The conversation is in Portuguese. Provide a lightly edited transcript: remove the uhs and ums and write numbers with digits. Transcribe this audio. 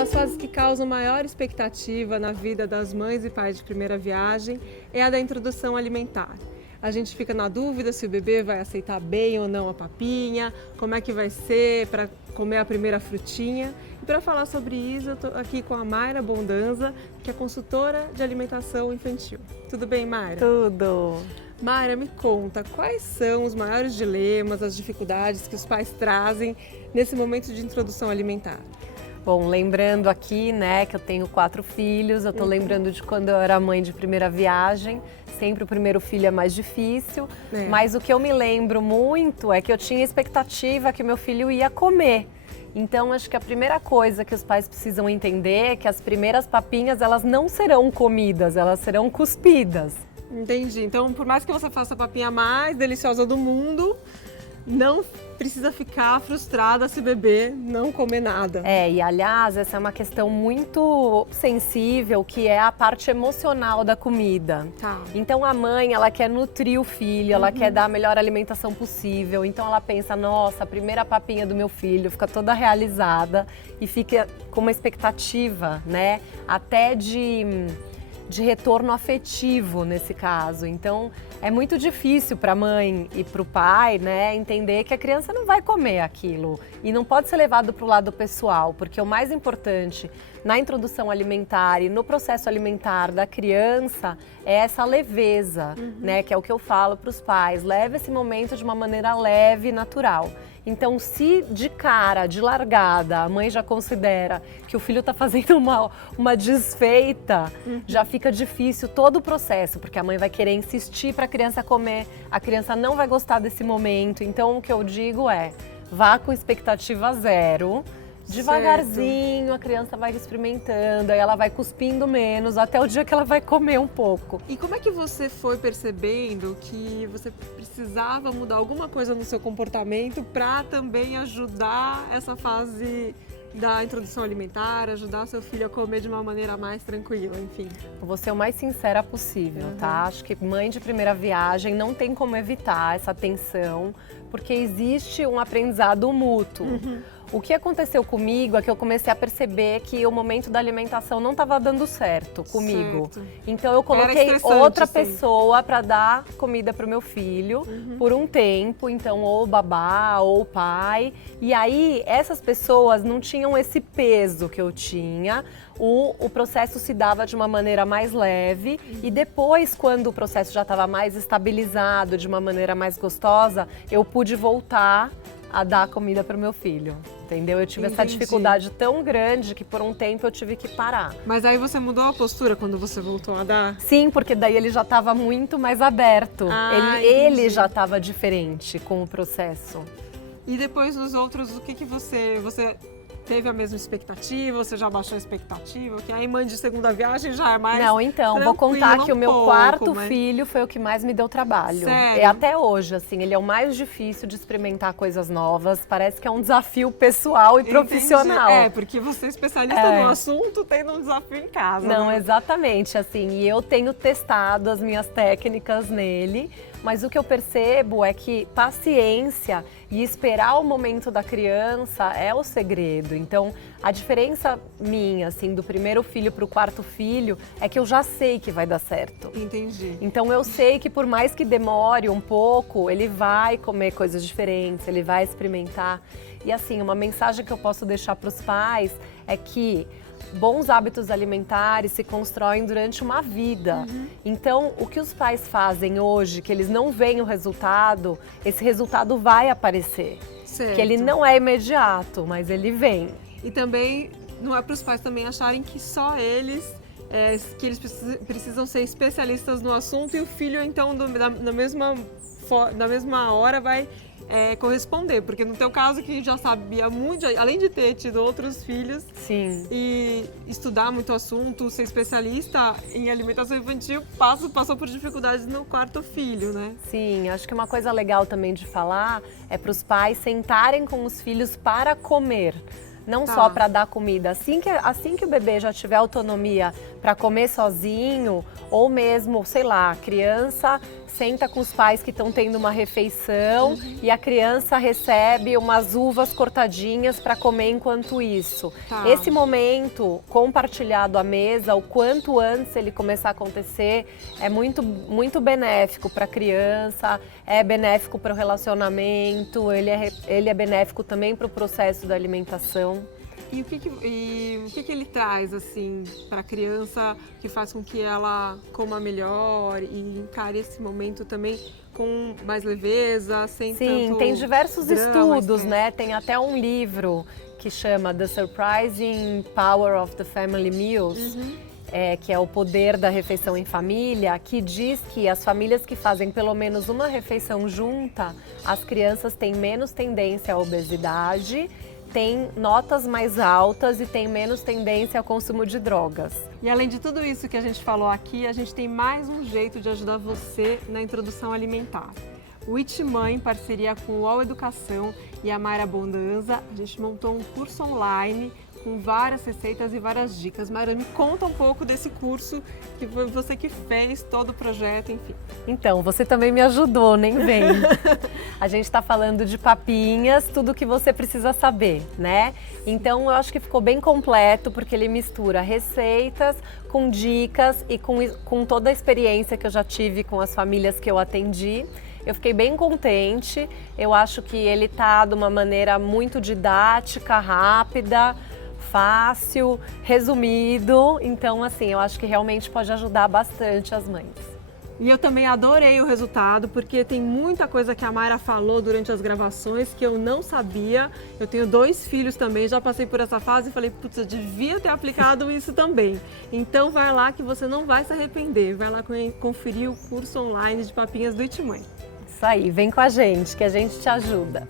das fases que causam maior expectativa na vida das mães e pais de primeira viagem é a da introdução alimentar. A gente fica na dúvida se o bebê vai aceitar bem ou não a papinha, como é que vai ser para comer a primeira frutinha. E para falar sobre isso, eu estou aqui com a Mayra Bondanza, que é consultora de alimentação infantil. Tudo bem, Mayra? Tudo! Mayra, me conta, quais são os maiores dilemas, as dificuldades que os pais trazem nesse momento de introdução alimentar? Bom, lembrando aqui, né, que eu tenho 4 filhos, eu tô lembrando de quando eu era mãe de primeira viagem, sempre o primeiro filho é mais difícil, mas o que eu me lembro muito é que eu tinha expectativa que o meu filho ia comer. Então, acho que a primeira coisa que os pais precisam entender é que as primeiras papinhas, elas não serão comidas, elas serão cuspidas. Entendi. Então, por mais que você faça a papinha mais deliciosa do mundo, não precisa ficar frustrada se beber não comer nada. E aliás, essa é uma questão muito sensível, que é a parte emocional da comida. Tá. Então a mãe, ela quer nutrir o filho, ela quer dar a melhor alimentação possível. Então ela pensa, nossa, a primeira papinha do meu filho, fica toda realizada e fica com uma expectativa, né, até de retorno afetivo nesse caso. Então é muito difícil para a mãe e para o pai, né, entender que a criança não vai comer aquilo e não pode ser levado para o lado pessoal, porque o mais importante na introdução alimentar e no processo alimentar da criança é essa leveza, né, que é o que eu falo para os pais, leve esse momento de uma maneira leve e natural. Então, se de cara, de largada, a mãe já considera que o filho está fazendo uma desfeita, já fica difícil todo o processo, porque a mãe vai querer insistir para a criança comer, a criança não vai gostar desse momento. Então, o que eu digo é, vá com expectativa zero, devagarzinho, a criança vai experimentando, aí ela vai cuspindo menos, até o dia que ela vai comer um pouco. E como é que você foi percebendo que você precisava mudar alguma coisa no seu comportamento para também ajudar essa fase da introdução alimentar, ajudar seu filho a comer de uma maneira mais tranquila, enfim? Vou ser o mais sincera possível, tá? Acho que mãe de primeira viagem não tem como evitar essa tensão, porque existe um aprendizado mútuo. O que aconteceu comigo é que eu comecei a perceber que o momento da alimentação não estava dando certo comigo. Certo. Então eu coloquei outra pessoa para dar comida para o meu filho por um tempo, então ou o babá ou o pai. E aí essas pessoas não tinham esse peso que eu tinha. O processo se dava de uma maneira mais leve e depois, quando o processo já estava mais estabilizado, de uma maneira mais gostosa, eu pude voltar a dar comida para o meu filho, entendeu? Eu tive essa dificuldade tão grande que por um tempo eu tive que parar. Mas aí você mudou a postura quando você voltou a dar? Sim, porque daí ele já estava muito mais aberto, ele já estava diferente com o processo. E depois nos outros, o que você teve a mesma expectativa? Você já baixou a expectativa? Porque aí mãe de segunda viagem já é mais Não, então, vou contar que o meu quarto filho foi o que mais me deu trabalho. Sério? É até hoje, assim, ele é o mais difícil de experimentar coisas novas. Parece que é um desafio pessoal e profissional. Porque você é especialista no assunto, tendo um desafio em casa. Não, né? exatamente, assim, e eu tenho testado as minhas técnicas nele, mas o que eu percebo é que paciência e esperar o momento da criança é o segredo. Então, a diferença minha, assim, do primeiro filho para o quarto filho é que eu já sei que vai dar certo. Entendi. Então, eu sei que por mais que demore um pouco, ele vai comer coisas diferentes, ele vai experimentar. E assim, uma mensagem que eu posso deixar para os pais é que bons hábitos alimentares se constroem durante uma vida. Então, o que os pais fazem hoje, que eles não veem o resultado, esse resultado vai aparecer. Certo. Que ele não é imediato, mas ele vem. E também não é para os pais também acharem que só eles, que eles precisam ser especialistas no assunto e o filho, então, na mesma hora vai corresponder, porque no teu caso que já sabia muito, além de ter tido outros filhos. Sim. E estudar muito o assunto, ser especialista em alimentação infantil, passou por dificuldades no quarto filho, né? Sim, acho que uma coisa legal também de falar é para os pais sentarem com os filhos para comer. Não só para dar comida. Assim que o bebê já tiver autonomia para comer sozinho, ou mesmo, sei lá, a criança senta com os pais que estão tendo uma refeição e a criança recebe umas uvas cortadinhas para comer enquanto isso. Tá. Esse momento compartilhado à mesa, o quanto antes ele começar a acontecer, é muito benéfico para a criança, é benéfico para o relacionamento, ele é benéfico também para o processo da alimentação. E o que ele traz assim para a criança que faz com que ela coma melhor e encare esse momento também com mais leveza, sem Sim, tanto tem diversos drama, estudos, né? Tem até um livro que chama The Surprising Power of the Family Meals, que é o poder da refeição em família, que diz que as famílias que fazem pelo menos uma refeição junta, as crianças têm menos tendência à obesidade, tem notas mais altas e tem menos tendência ao consumo de drogas. E além de tudo isso que a gente falou aqui, a gente tem mais um jeito de ajudar você na introdução alimentar. O Itimã, em parceria com o UOL Educação e a Mayra Bondanza, a gente montou um curso online com várias receitas e várias dicas. Mayra, me conta um pouco desse curso, que foi você que fez todo o projeto, enfim. Então, você também me ajudou, nem vem. A gente está falando de papinhas, tudo que você precisa saber, né? Então, eu acho que ficou bem completo, porque ele mistura receitas com dicas e com toda a experiência que eu já tive com as famílias que eu atendi. Eu fiquei bem contente, eu acho que ele tá de uma maneira muito didática, rápida, fácil, resumido, então assim, eu acho que realmente pode ajudar bastante as mães. E eu também adorei o resultado, porque tem muita coisa que a Mayra falou durante as gravações que eu não sabia. Eu tenho 2 filhos também, já passei por essa fase e falei, putz, eu devia ter aplicado isso também. Então vai lá que você não vai se arrepender, vai lá conferir o curso online de papinhas do Itimã. Isso aí, vem com a gente que a gente te ajuda.